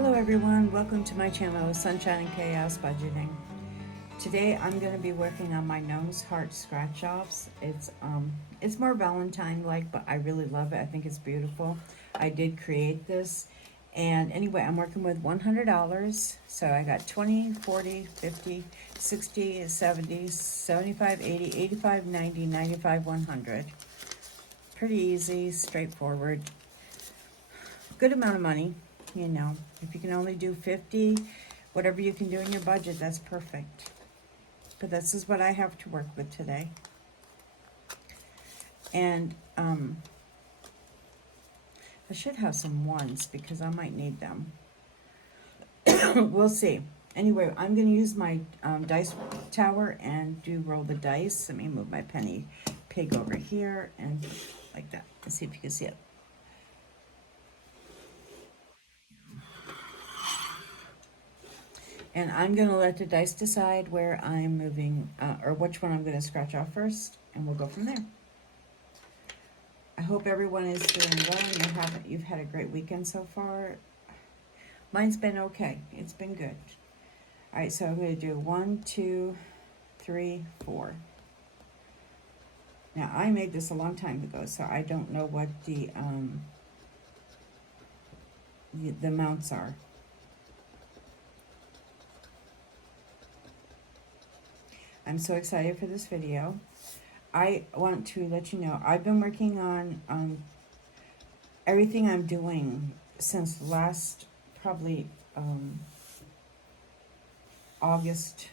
Hello everyone, welcome to my channel, Sunshine and Chaos Budgeting. Today I'm going to be working on my Gnome's Heart scratch offs. It's more Valentine-like, but I really love it. I think it's beautiful. I did create this. And anyway, I'm working with $100. So I got 20, 40, 50, 60, 70, 75, 80, 85, 90, 95, 100. Pretty easy, straightforward. Good amount of money, you know. If you can only do 50, whatever you can do in your budget, that's perfect. But this is what I have to work with today. And I should have some ones because I might need them. We'll see. Anyway, I'm going to use my dice tower and do roll the dice. Let me move my penny pig over here and like that. Let's see if you can see it. And I'm going to let the dice decide where I'm moving, or which one I'm going to scratch off first, and we'll go from there. I hope everyone is doing well and you've had a great weekend so far. Mine's been okay. It's been good. All right, so I'm going to do 1, 2, 3, 4. Now, I made this a long time ago, so I don't know what the amounts are. I'm so excited for this video. I want to let you know, I've been working on everything I'm doing since last, probably August,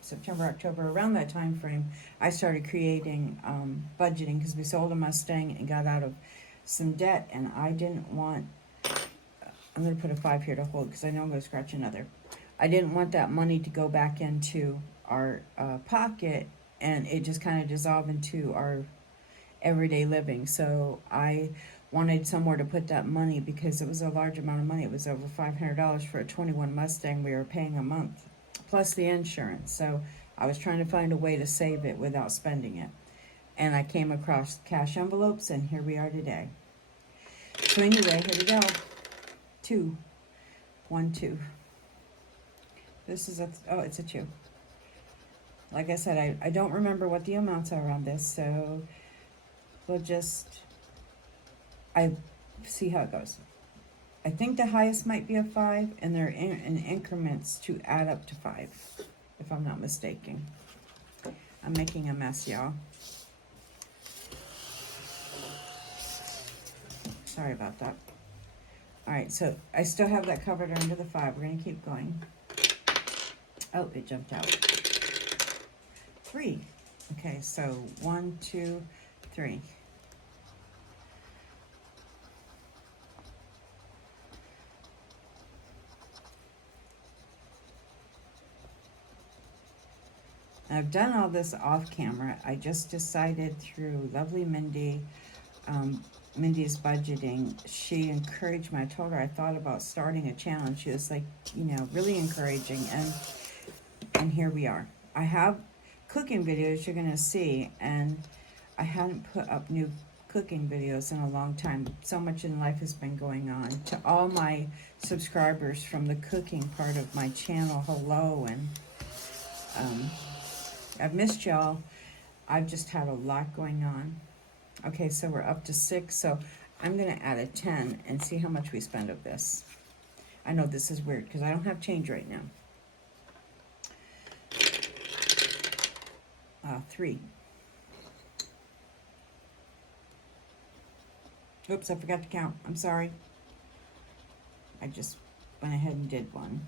September, October, around that time frame. I started creating budgeting because we sold a Mustang and got out of some debt, and I didn't want, I'm going to put a 5 here to hold because I know I'm going to scratch another. I didn't want that money to go back into our pocket and it just kind of dissolve into our everyday living. So I wanted somewhere to put that money because it was a large amount of money. It was over $500 for a 21 Mustang we were paying a month, plus the insurance. So I was trying to find a way to save it without spending it. And I came across cash envelopes, and here we are today. So anyway, here we go. 2. 1, 2. This is it's a 2. Like I said, I don't remember what the amounts are on this, so we'll just, I see how it goes. I think the highest might be a 5, and they're in increments to add up to 5, if I'm not mistaken. I'm making a mess, y'all. Sorry about that. All right, so I still have that covered under the 5. We're going to keep going. Oh, it jumped out. 3. Okay, so 1, 2, 3. I've done all this off camera. I just decided through lovely Mindy, Mindy's budgeting, she encouraged me. I told her I thought about starting a challenge. She was like, really encouraging, and here we are. I have cooking videos you're gonna see, and I hadn't put up new cooking videos in a long time. So much in life has been going on. To all my subscribers from the cooking part of my channel, hello, and I've missed y'all. I've just had a lot going on. Okay, so we're up to 6, so I'm gonna add a 10 and see how much we spend of this. I know this is weird because I don't have change right now. 3. Oops, I forgot to count. I'm sorry. I just went ahead and did one.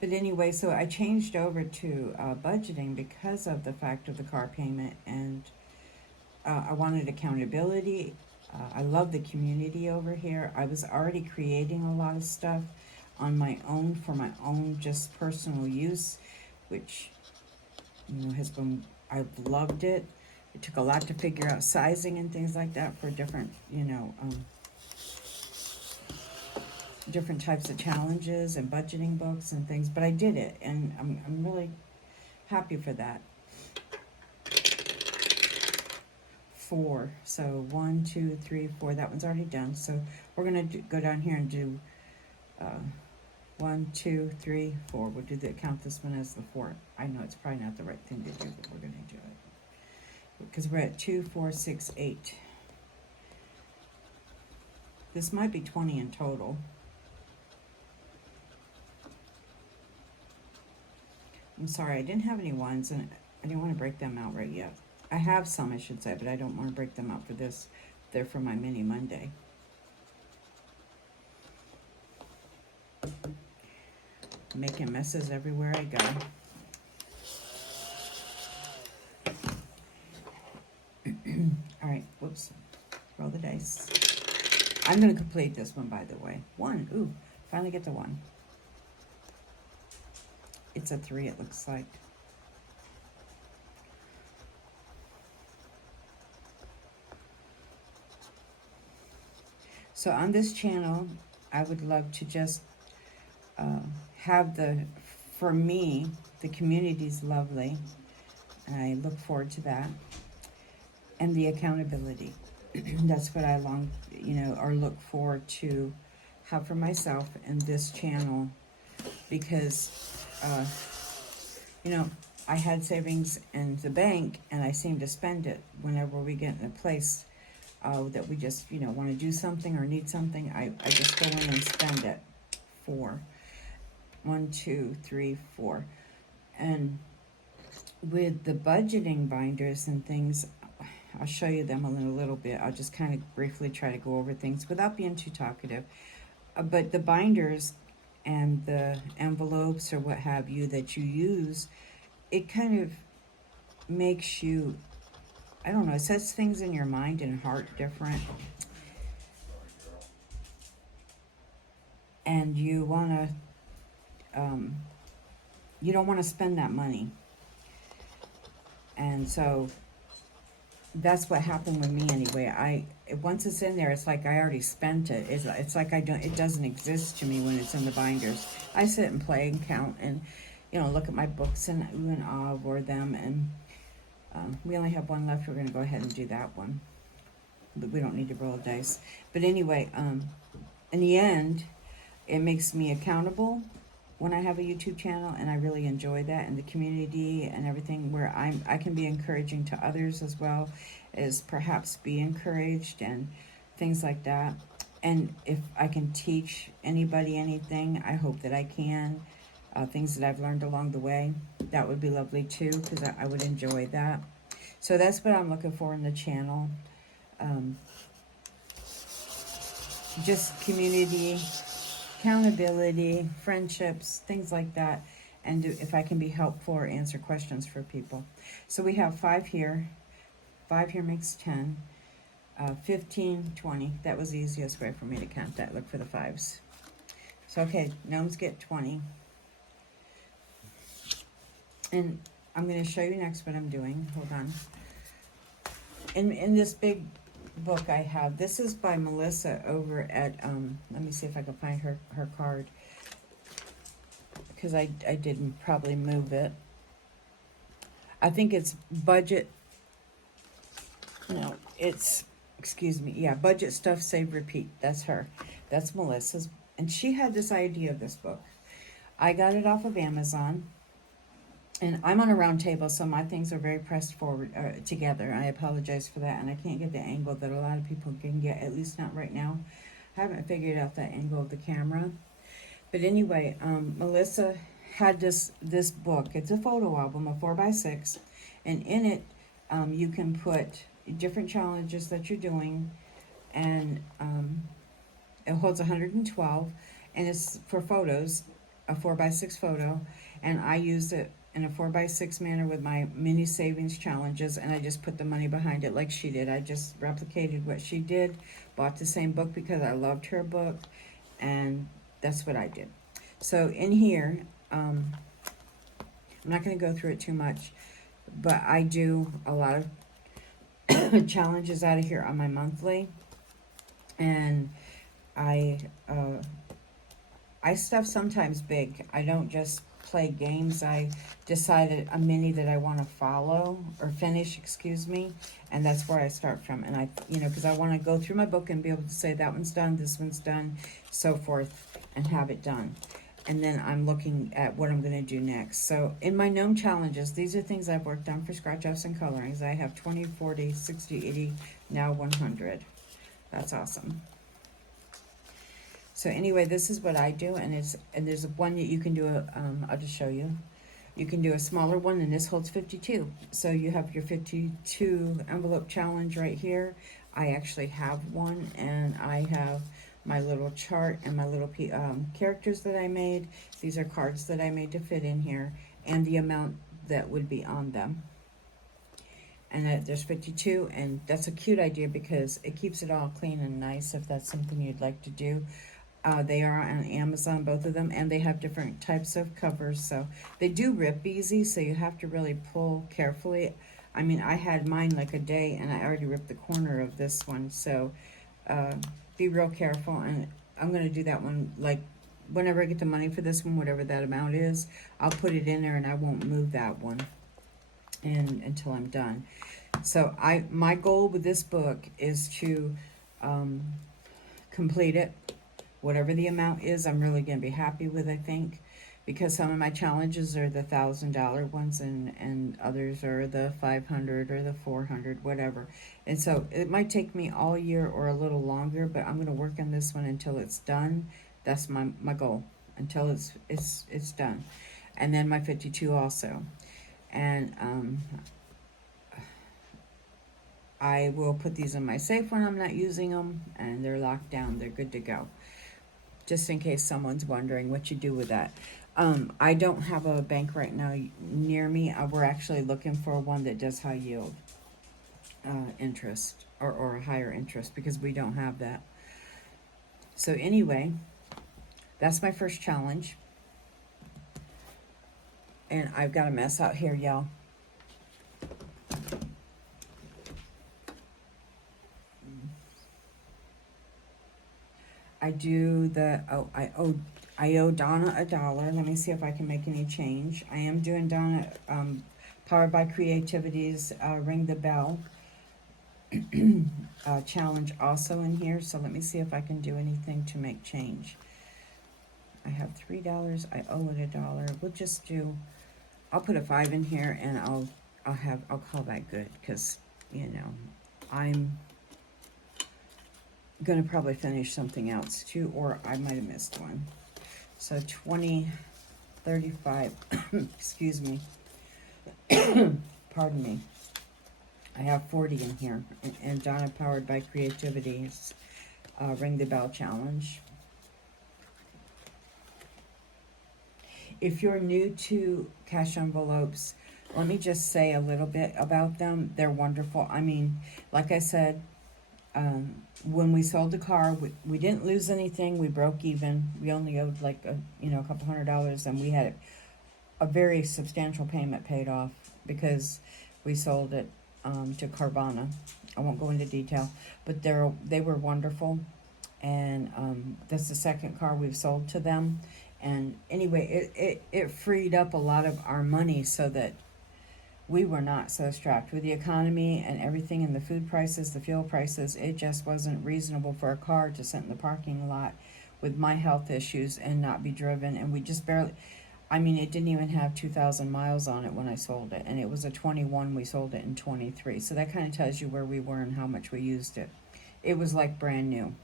But anyway, so I changed over to budgeting because of the fact of the car payment, and I wanted accountability. I love the community over here. I was already creating a lot of stuff on my own for my own just personal use, which has been, I've loved it. It took a lot to figure out sizing and things like that for different, different types of challenges and budgeting books and things, but I did it, and I'm really happy for that. 4. So 1, 2, 3, 4. That one's already done. So we're going to go down here and do 1, 2, 3, 4. We'll do count this one as the 4. I know it's probably not the right thing to do, but we're going to do it. Because we're at 2, 4, 6, 8. This might be 20 in total. I'm sorry, I didn't have any ones, and I didn't want to break them out right yet. I have some, I should say, but I don't want to break them out for this. They're for my mini Monday. Making messes everywhere I go. All right, whoops. Roll the dice. I'm going to complete this one, by the way. 1. Ooh, finally get the 1. It's a 3, it looks like. So on this channel, I would love to just have for me, the community's lovely. And I look forward to that. And the accountability. That's what I or look forward to have for myself in this channel. Because, I had savings in the bank, and I seem to spend it whenever we get in a place that we just, want to do something or need something. I just go in and spend it. 4. 1, 2, 3, 4. And with the budgeting binders and things, I'll show you them in a little bit. I'll just kind of briefly try to go over things without being too talkative. But the binders and the envelopes or what have you that you use, it kind of makes you, I don't know, it sets things in your mind and heart different. And you want to, you don't want to spend that money. And so that's what happened with me anyway. Once it's in there, it's like I already spent it. It's like it doesn't exist to me when it's in the binders. I sit and play and count and, look at my books and ooh and ah over them. And we only have one left. We're going to go ahead and do that one. But we don't need to roll dice. But anyway, in the end, it makes me accountable when I have a YouTube channel, and I really enjoy that, and the community and everything, where I can be encouraging to others as well as perhaps be encouraged and things like that. And if I can teach anybody anything, I hope that I can. Things that I've learned along the way, that would be lovely too, because I would enjoy that. So that's what I'm looking for in the channel. Just community, accountability, friendships, things like that, and if I can be helpful or answer questions for people. So we have 5 here. 5 here makes 10. 15, 20. That was the easiest way for me to count that. Look for the 5s. So, okay, gnomes get 20. And I'm going to show you next what I'm doing. Hold on. In this big book I have, this is by Melissa over at, let me see if I can find her card, because I didn't probably move it. I think it's budget, Budget Stuff, Save, Repeat. That's her. That's Melissa's. And she had this idea of this book. I got it off of Amazon. And I'm on a round table, so my things are very pressed forward together. I apologize for that, and I can't get the angle that a lot of people can get, at least not right now. I haven't figured out that angle of the camera. But anyway, Melissa had this book. It's a photo album, a 4x6, and in it you can put different challenges that you're doing, and it holds 112, and it's for photos, a 4x6 photo, and I used it in a 4x6 manner with my mini savings challenges, and I just put the money behind it like she did. I just replicated what she did, bought the same book because I loved her book, and that's what I did. So in here, I'm not going to go through it too much, but I do a lot of challenges out of here on my monthly, and I stuff sometimes big. I don't just play games. I decided a mini that I want to follow or finish, excuse me, and that's where I start from. And I, because I want to go through my book and be able to say that one's done, this one's done, so forth, and have it done. And then I'm looking at what I'm going to do next. So in my gnome challenges, these are things I've worked on for scratch offs and colorings. I have 20, 40, 60, 80, now 100. That's awesome. So anyway, this is what I do, and there's one that you can do. I'll just show you. You can do a smaller one, and this holds 52. So you have your 52 envelope challenge right here. I actually have one, and I have my little chart and my little characters that I made. These are cards that I made to fit in here, and the amount that would be on them. And there's 52, and that's a cute idea because it keeps it all clean and nice if that's something you'd like to do. They are on Amazon, both of them, and they have different types of covers. So they do rip easy, so you have to really pull carefully. I mean, I had mine like a day, and I already ripped the corner of this one. So be real careful, and I'm going to do that one, like, whenever I get the money for this one, whatever that amount is, I'll put it in there, and I won't move that one until I'm done. So my goal with this book is to complete it. Whatever the amount is, I'm really going to be happy with, I think, because some of my challenges are the $1,000 ones, and others are the 500 or the 400, whatever. And so it might take me all year or a little longer, but I'm going to work on this one until it's done. That's my goal, until it's done. And then my 52 also. And I will put these in my safe when I'm not using them, and they're locked down. They're good to go. Just in case someone's wondering what you do with that. I don't have a bank right now near me. We're actually looking for one that does high yield interest or a higher interest, because we don't have that. So anyway, that's my first challenge. And I've got a mess out here, y'all. I do I owe Donna $1. Let me see if I can make any change. I am doing Donna, Powered by Creativity's Ring the Bell challenge also in here. So let me see if I can do anything to make change. I have $3. I owe it $1. We'll just do, I'll put a 5 in here, and I'll call that good, because, I'm gonna probably finish something else too, or I might have missed one. So 20, 35, excuse me, pardon me. I have 40 in here, and Donna Powered by Creativity's Ring the Bell challenge. If you're new to cash envelopes, let me just say a little bit about them. They're wonderful. I mean, like I said, when we sold the car, we didn't lose anything. We broke even. We only owed like a couple $100, and we had a very substantial payment paid off because we sold it to Carvana. I won't go into detail, but they were wonderful, and that's the second car we've sold to them. And anyway, it freed up a lot of our money so that we were not so strapped with the economy and everything, and the food prices, the fuel prices. It just wasn't reasonable for a car to sit in the parking lot with my health issues and not be driven. And we just barely, I mean, it didn't even have 2,000 miles on it when I sold it, and it was a 21. We sold it in 23. So that kind of tells you where we were and how much we used it. It was like brand new,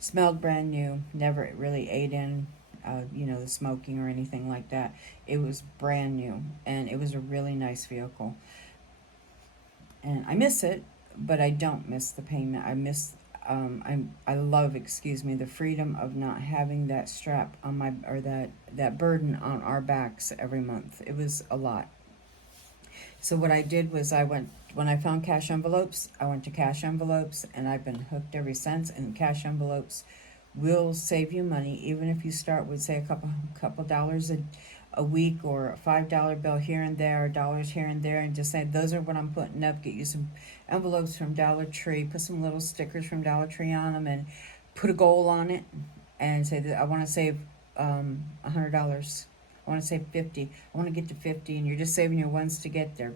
smelled brand new, never really ate in the smoking or anything like that. It was brand new, and it was a really nice vehicle. And I miss it, but I don't miss the payment. I love, the freedom of not having that strap on that burden on our backs every month. It was a lot. So what I did was when I found cash envelopes, I went to cash envelopes, and I've been hooked ever since. And cash envelopes will save you money, even if you start with, say, a couple dollars a week, or a $5 bill here and there, or dollars here and there, and just say, those are what I'm putting up. Get you some envelopes from Dollar Tree, put some little stickers from Dollar Tree on them, and put a goal on it, and say that I want to save $100 I want to save 50. I want to get to 50, and you're just saving your ones to get there.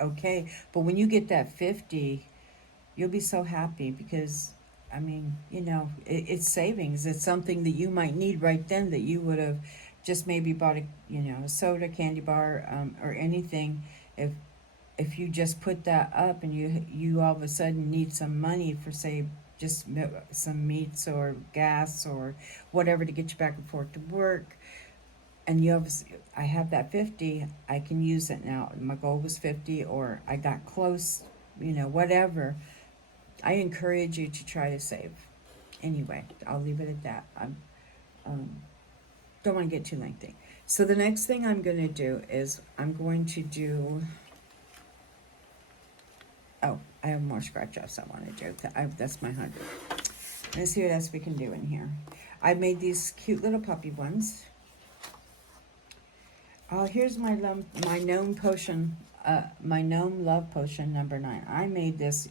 Okay, but when you get that 50, you'll be so happy because, I mean, it's savings. It's something that you might need right then that you would have just maybe bought a soda, candy bar, or anything. If if you just put that up and you all of a sudden need some money for, say, just some meats or gas or whatever to get you back and forth to work, and I have that 50, I can use it now. My goal was 50, or I got close, whatever. I encourage you to try to save. Anyway, I'll leave it at that. Um, don't want to get too lengthy. So the next thing I'm going to do is I'm going to do. Oh, I have more scratch offs I want to do. That's my 100. Let's see what else we can do in here. I made these cute little puppy ones. Oh, here's my gnome potion, my gnome love potion number 9. I made this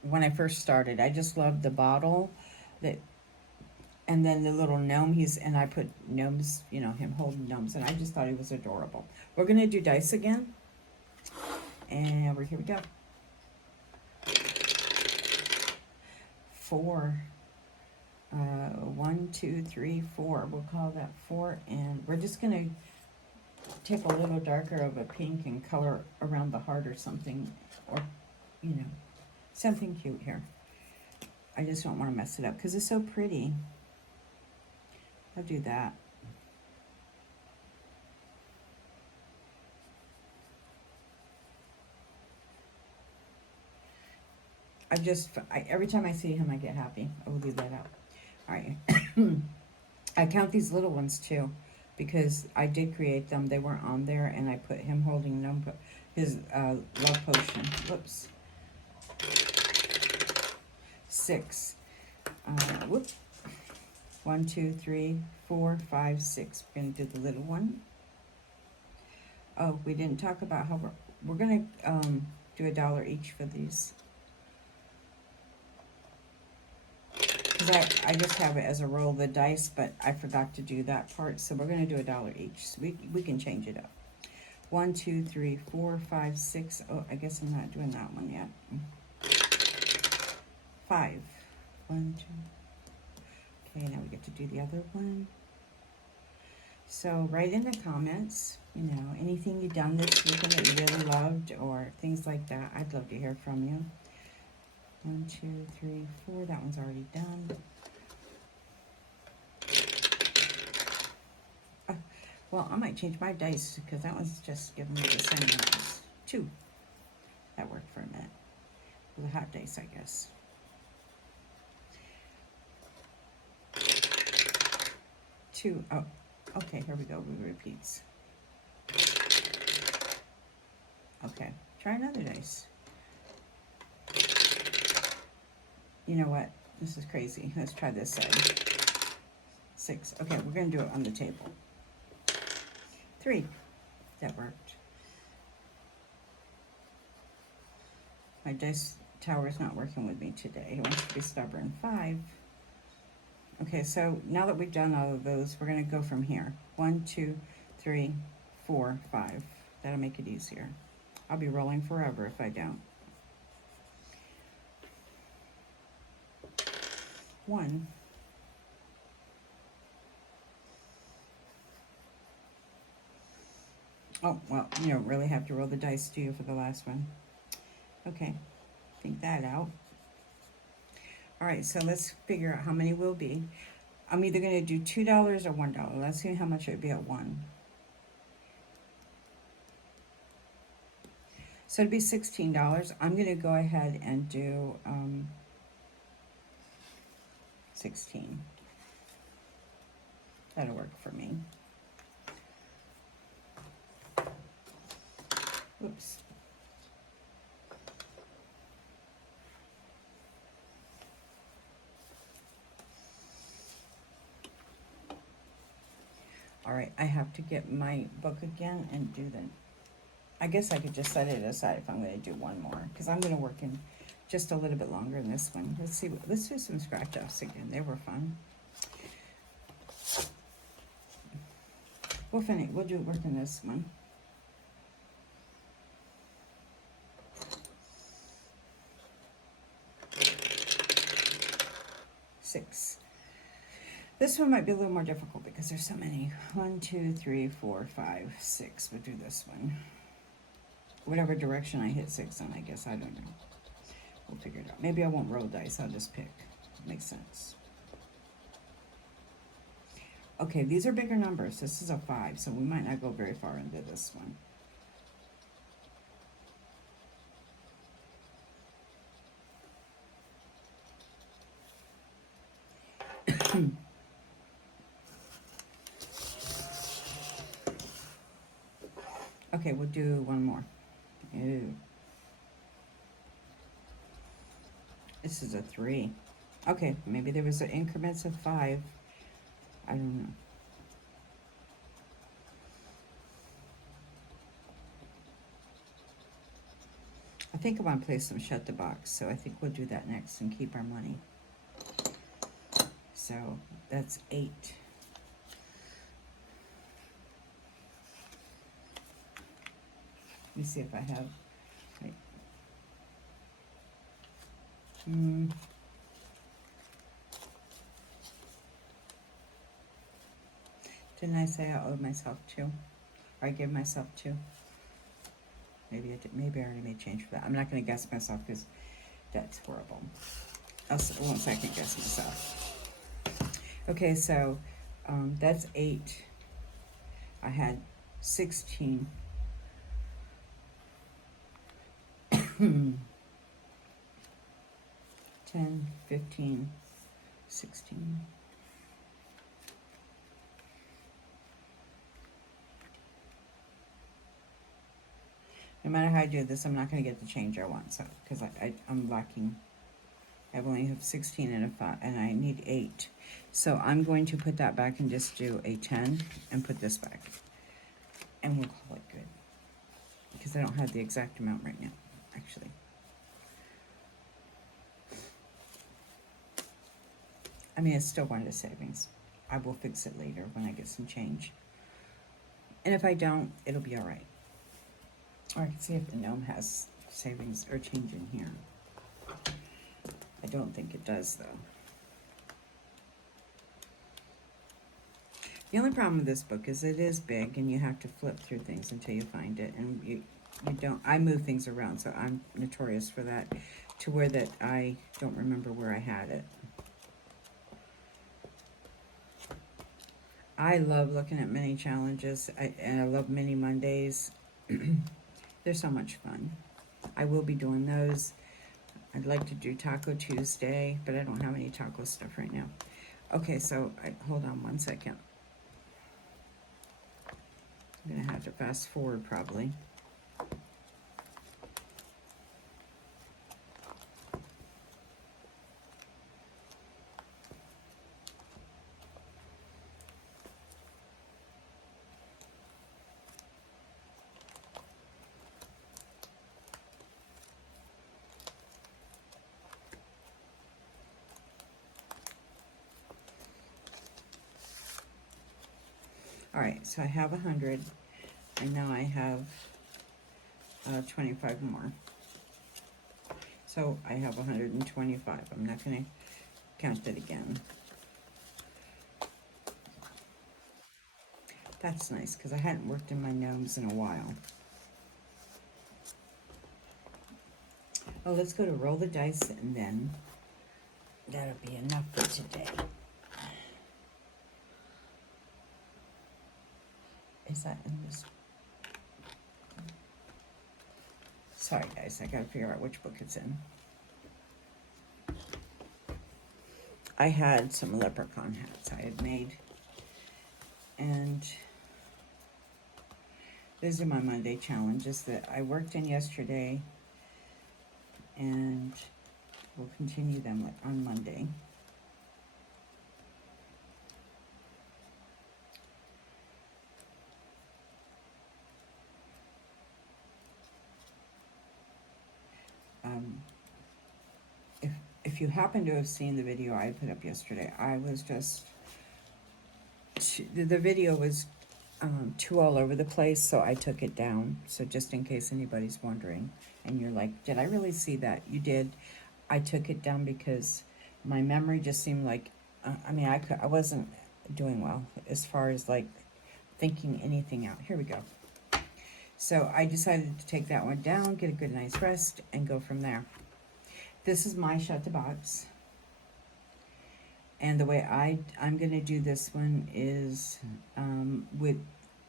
when I first started. I just loved the bottle, that, and then the little gnome. And I put gnomes, him holding gnomes, and I just thought he was adorable. We're gonna do dice again, and here we go. 4. 1, 2, 3, 4. We'll call that 4, and we're just gonna take a little darker of a pink and color around the heart or something, or something cute here. I just don't want to mess it up because it's so pretty. I'll do that. Every time I see him, I get happy. I will leave that out. All right. I count these little ones too, because I did create them. They weren't on there, and I put him holding his love potion. Whoops. 6. Whoop. 1, 2, 3, 4, 5, 6. We're gonna do the little one. Oh, we didn't talk about how we're gonna do $1 each for these. Because I just have it as a roll of the dice, but I forgot to do that part, so we're going to do $1 each. So we can change it up. 1, 2, 3, 4, 5, 6. Oh, I guess I'm not doing that one yet. 5. 1, 2. Okay, now we get to do the other one. So write in the comments, anything you've done this weekend that you really loved, or things like that. I'd love to hear from you. 1, 2, 3, 4. That one's already done. Well, I might change my dice because that one's just giving me the same numbers. 2. That worked for a minute. With a hot dice, I guess. 2. Oh, okay, here we go. We repeats. Okay, try another dice. You know what? This is crazy. Let's try this side. 6. Okay, we're going to do it on the table. 3. That worked. My dice tower is not working with me today. It wants to be stubborn. 5. Okay, so now that we've done all of those, we're going to go from here. 1, 2, 3, 4, 5. That'll make it easier. I'll be rolling forever if I don't. 1. 'Oh, well, you don't really have to roll the dice, do you, for the last one? Okay, think that out. All right, so let's figure out how many will be. I'm either going to do $2 or $1. Let's see how much it would be at 1. So it'd be $16. I'm going to go ahead and do 16. That'll work for me. Oops. All right, I have to get my book again and do the, I guess I could just set it aside if I'm going to do one more, because I'm going to work in just a little bit longer in this one. Let's see, let's do some scratch offs again. They were fun. We'll finish. We'll do work in this one. Six. This one might be a little more difficult because there's so many. 1, 2, 3, 4, 5, 6. We'll do this one. Whatever direction I hit 6 on, I guess. I don't know. We'll figure it out. Maybe I won't roll dice. I'll just pick. Makes sense. Okay, these are bigger numbers. This is a 5, so we might not go very far into this one. Okay, we'll do one more. Ew. This is a 3. Okay, maybe there was increments of 5. I don't know. I think I want to play some Shut the Box, so I think we'll do that next and keep our money. So that's 8. Let me see if I have. Wait. Didn't I say I owed myself 2? Or I gave myself 2? Maybe I did. Maybe I already made change for that. I'm not going to guess myself because that's horrible. I won't second guess myself. Okay, so that's 8. I had 16. 10, 15, 16. No matter how I do this, I'm not going to get the change I want, so because I'm lacking. I only have 16 and a 5, and I need 8. So I'm going to put that back and just do a 10 and put this back. And we'll call it good. Because I don't have the exact amount right now, actually. I mean, it's still one of the savings. I will fix it later when I get some change. And if I don't, it'll be all right. Or I can see if the gnome has savings or change in here. I don't think it does, though. The only problem with this book is it is big, and you have to flip through things until you find it. And you don't. I move things around, so I'm notorious for that. To where that I don't remember where I had it. I love looking at mini challenges, and I love mini Mondays. They're so much fun. I will be doing those. I'd like to do Taco Tuesday, but I don't have any taco stuff right now. Okay, so hold on one second. I'm gonna have to fast forward probably. All right, so I have 100, and now I have 25 more. So I have 125. I'm not gonna count it again. That's nice, because I hadn't worked in my gnomes in a while. Oh, let's go to roll the dice, and then that'll be enough for today. Is that in this? Sorry, guys, I gotta figure out which book it's in. I had some leprechaun hats I had made, and these are my Monday challenges that I worked in yesterday, and we'll continue them on Monday. If you happen to have seen the video I put up yesterday, I was just, the video was too all over the place, so I took it down. So just in case anybody's wondering, and you're like, did I really see that? You did. I took it down because my memory just seemed like, I wasn't doing well as far as like thinking anything out. Here we go. So I decided to take that one down, get a good nice rest, and go from there. This is my shut the box. And the way I'm going to do this one is with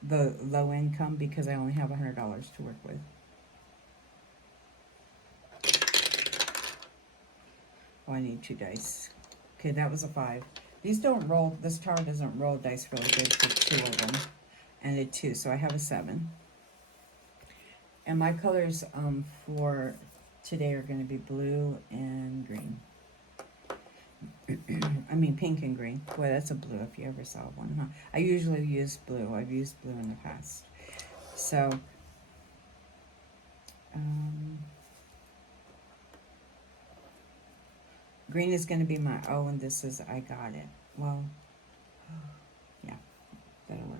the low income because I only have $100 to work with. Oh, I need 2 dice. Okay, that was a 5. These don't roll, this tower doesn't roll dice really good for 2 of them. And a 2, so I have a 7. And my colors for today are going to be blue and green. I mean pink and green. Boy, that's a blue if you ever saw one, huh? I usually use blue. I've used blue in the past. So, green is going to be my, oh, and this is, I got it. Well, yeah, that'll work.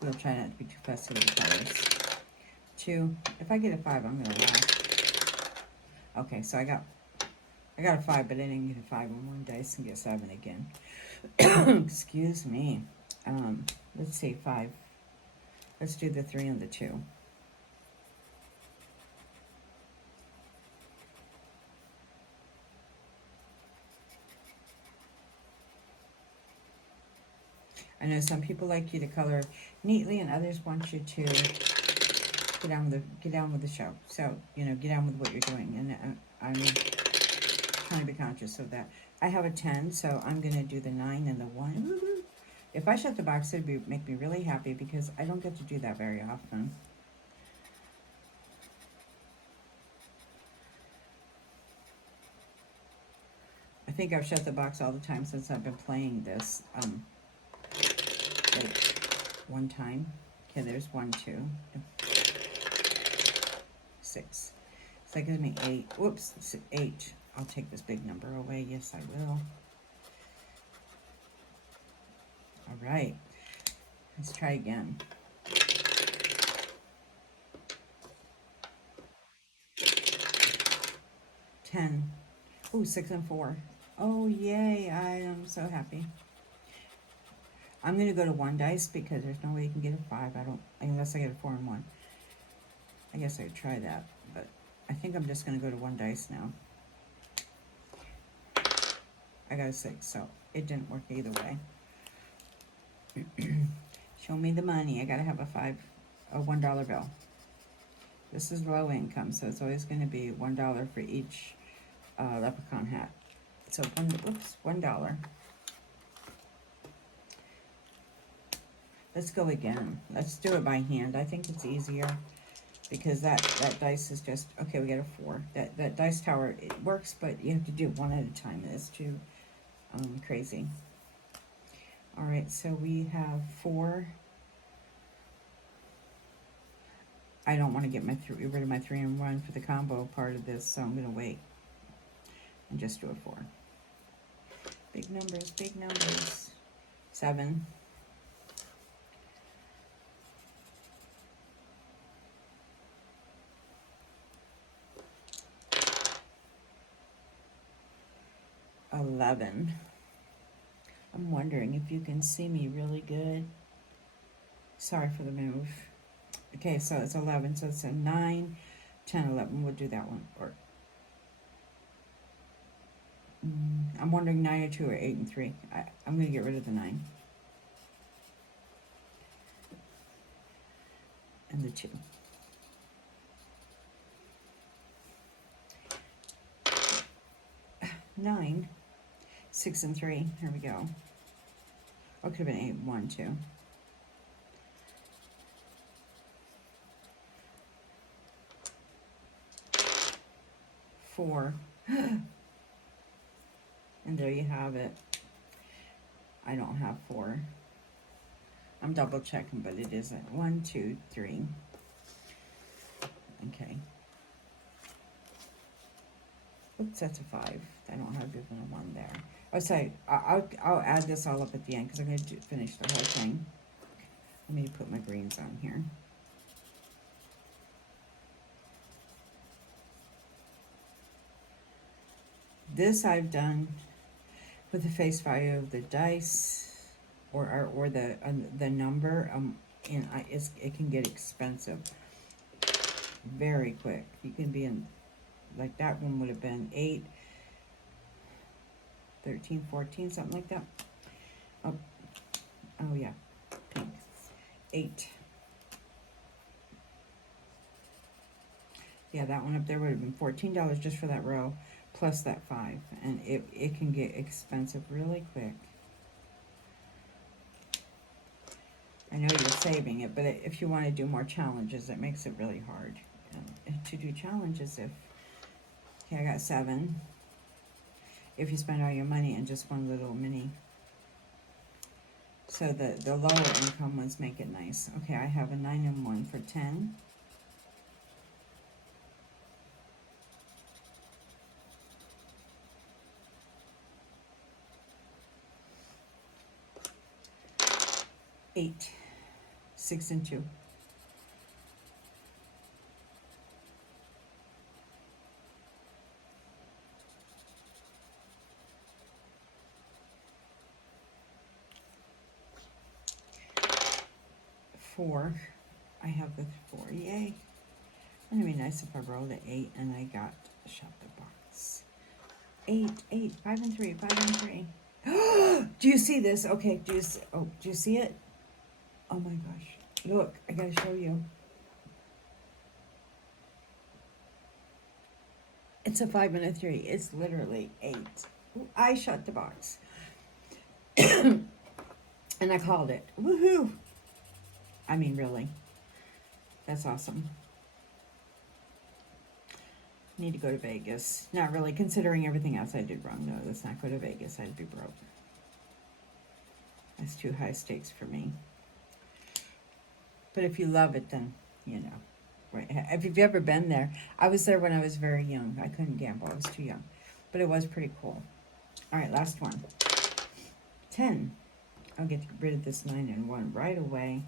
We'll try not to be too fussy with the colors. 2. If I get a 5, I'm going to laugh. Okay, so I got a 5, but I didn't get a 5 on one dice and get 7 again. Excuse me. Let's see, 5. Let's do the 3 and the 2. I know some people like you to color neatly, and others want you to get on with the show. So get on with what you're doing, and I'm trying to be conscious of that. I have a 10, so I'm gonna do the 9 and the 1. If I shut the box, it'd make me really happy because I don't get to do that very often. I think I've shut the box all the time since I've been playing this. One time. Okay, there's 1, 2, 6. So that gives me 8. Whoops, 8. I'll take this big number away. Yes, I will. All right. Let's try again. 10. Ooh, 6 and 4. Oh, yay. I am so happy. I'm going to go to 1 dice because there's no way you can get a 5. Unless I get a 4 and 1. I guess I could try that, but I think I'm just going to go to 1 dice now. I got a 6, so it didn't work either way. Show me the money. I got to have a $1 bill. This is low income, so it's always going to be $1 for each leprechaun hat. So, $1. Let's go again. Let's do it by hand. I think it's easier because that dice is just, okay, we got a 4. That dice tower, it works, but you have to do it one at a time. It's too crazy. All right, so we have 4. I don't want to get rid of my 3 and 1 for the combo part of this, so I'm going to wait and just do a 4. Big numbers, big numbers. 7. 11. I'm wondering if you can see me really good. Sorry for the move. Okay, so it's 11, so it's a 9, 10, 11. We'll do that one. Or I'm wondering 9 or 2 or 8 and 3. I'm going to get rid of the 9. And the 2. Nine, 6 and 3. Here we go. Or it could have been 8, 1, 2. 4. And there you have it. I don't have 4. I'm double checking, but it isn't. 1, 2, 3. Okay. Oops, that's a 5. I don't have even a 1 there. Oh, sorry, I'll add this all up at the end because I'm going to finish the whole thing. Let me put my greens on here. This I've done with the face value of the dice or the number. And it can get expensive very quick. You can be in, like that one would have been 8, 13, 14, something like that. Oh, oh yeah, pink. 8. Yeah, that one up there would have been $14 just for that row, plus that 5. And it can get expensive really quick. I know you're saving it, but if you want to do more challenges, it makes it really hard to do challenges. Okay, I got 7. If you spend all your money in just one little mini. So the lower income ones make it nice. Okay, I have a 9 and 1 for 10. Eight, 6 and 2. Four. I have the 4. Yay. It'd be nice if I rolled an 8 and I got shut the box. 8, 8, 5 and 3, 5 and 3. Do you see this? Okay, do you see it? Oh my gosh. Look, I gotta show you. It's a 5 and a 3. It's literally 8. I shut the box. And I called it. Woohoo! I mean, really. That's awesome. Need to go to Vegas. Not really, considering everything else I did wrong. No, let's not go to Vegas. I'd be broke. That's too high stakes for me. But if you love it, then, you know. Right. If you've ever been there, I was there when I was very young. I couldn't gamble. I was too young. But it was pretty cool. All right, last one. 10. I'll get rid of this 9 and 1 right away.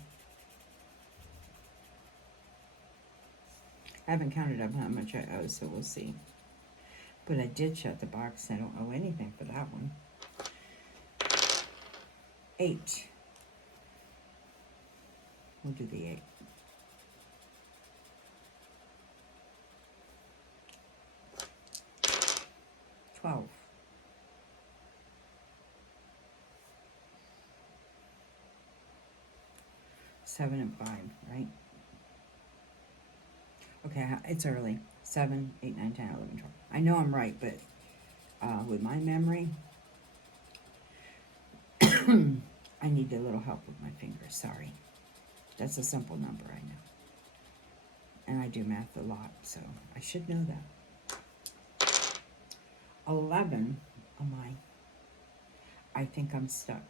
I haven't counted up how much I owe, so we'll see. But I did shut the box. I don't owe anything for that one. 8. We'll do the 8. 12. 7 and 5, right? Okay, it's early. 7, 8, 9, 10, 11, 12. I know I'm right, but with my memory, I need a little help with my fingers. Sorry. That's a simple number, I know. And I do math a lot, so I should know that. 11. Oh my. I think I'm stuck.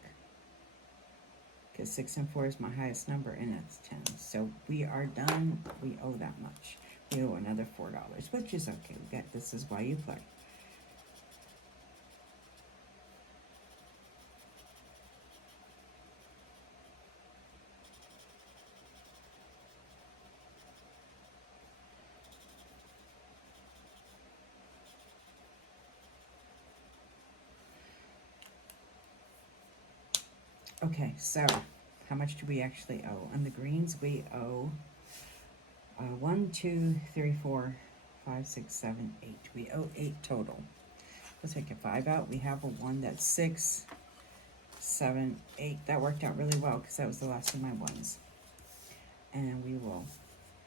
Because 6 and 4 is my highest number, and that's 10. So we are done. We owe that much. We owe another $4, which is okay. This is why you play. Okay, so how much do we actually owe? On the greens, we owe 1, 2, 3, 4, 5, 6, 7, 8. We owe 8 total. Let's take a 5 out. We have a 1 that's 6, 7, 8. That worked out really well because that was the last of my ones. And we will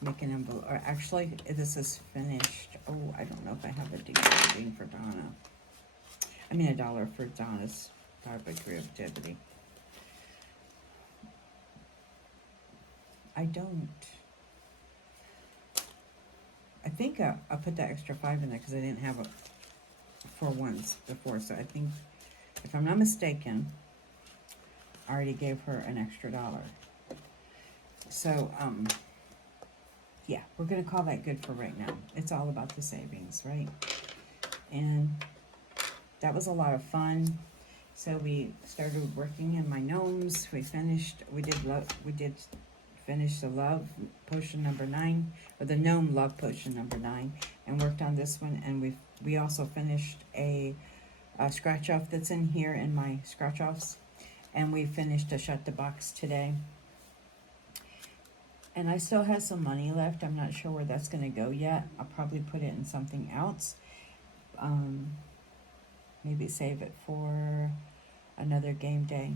make an envelope. Or actually, this is finished. Oh, I don't know if I have a ding for Donna. I mean, $1 for Donna's Barbecue Creativity. I don't. I think I put that extra 5 in there because I didn't have a 4 ones before. So I think, if I'm not mistaken, I already gave her an extra $1. So, yeah, we're gonna call that good for right now. It's all about the savings, right? And that was a lot of fun. So we started working in my gnomes. We did finish the love potion number 9, or the gnome love potion number 9, and worked on this one. And we also finished a scratch off that's in here in my scratch offs, and we finished a shut the box today. And I still have some money left. I'm not sure where that's going to go yet. I'll probably put it in something else. Um, maybe save it for another game day.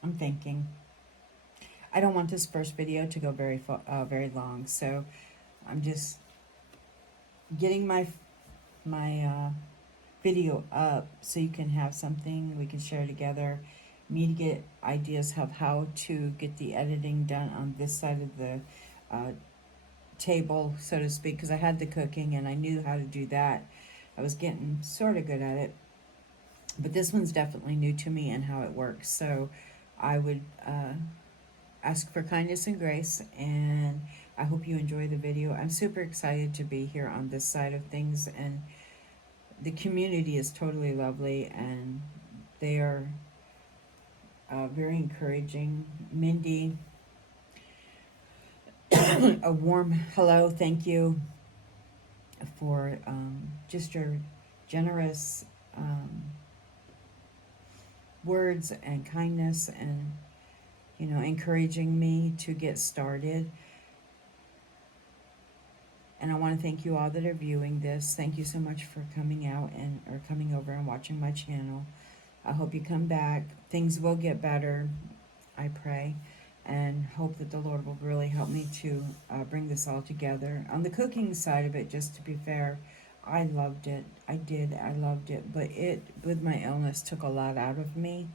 I'm thinking. I don't want this first video to go very long, so I'm just getting my video up so you can have something we can share together. Me to get ideas of how to get the editing done on this side of the uh, table, so to speak, because I had the cooking and I knew how to do that. I was getting sort of good at it, but this one's definitely new to me and how it works. So I would ask for kindness and grace, and I hope you enjoy the video. I'm super excited to be here on this side of things, and the community is totally lovely, and they are very encouraging. Mindy, a warm hello, thank you for just your generous words and kindness, and encouraging me to get started. And I want to thank you all that are viewing this. Thank you so much for coming out or coming over and watching my channel. I hope you come back. Things will get better, I pray, and hope that the Lord will really help me to bring this all together. On the cooking side of it, just to be fair, I loved it. I loved it. But it, with my illness, took a lot out of me.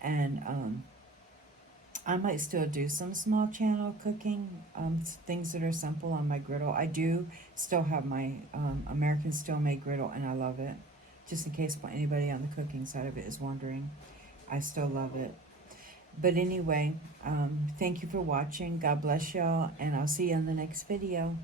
And I might still do some small channel cooking, things that are simple on my griddle. I do still have my American Steel Made griddle, and I love it. Just in case anybody on the cooking side of it is wondering, I still love it. But anyway, thank you for watching. God bless y'all, and I'll see you in the next video.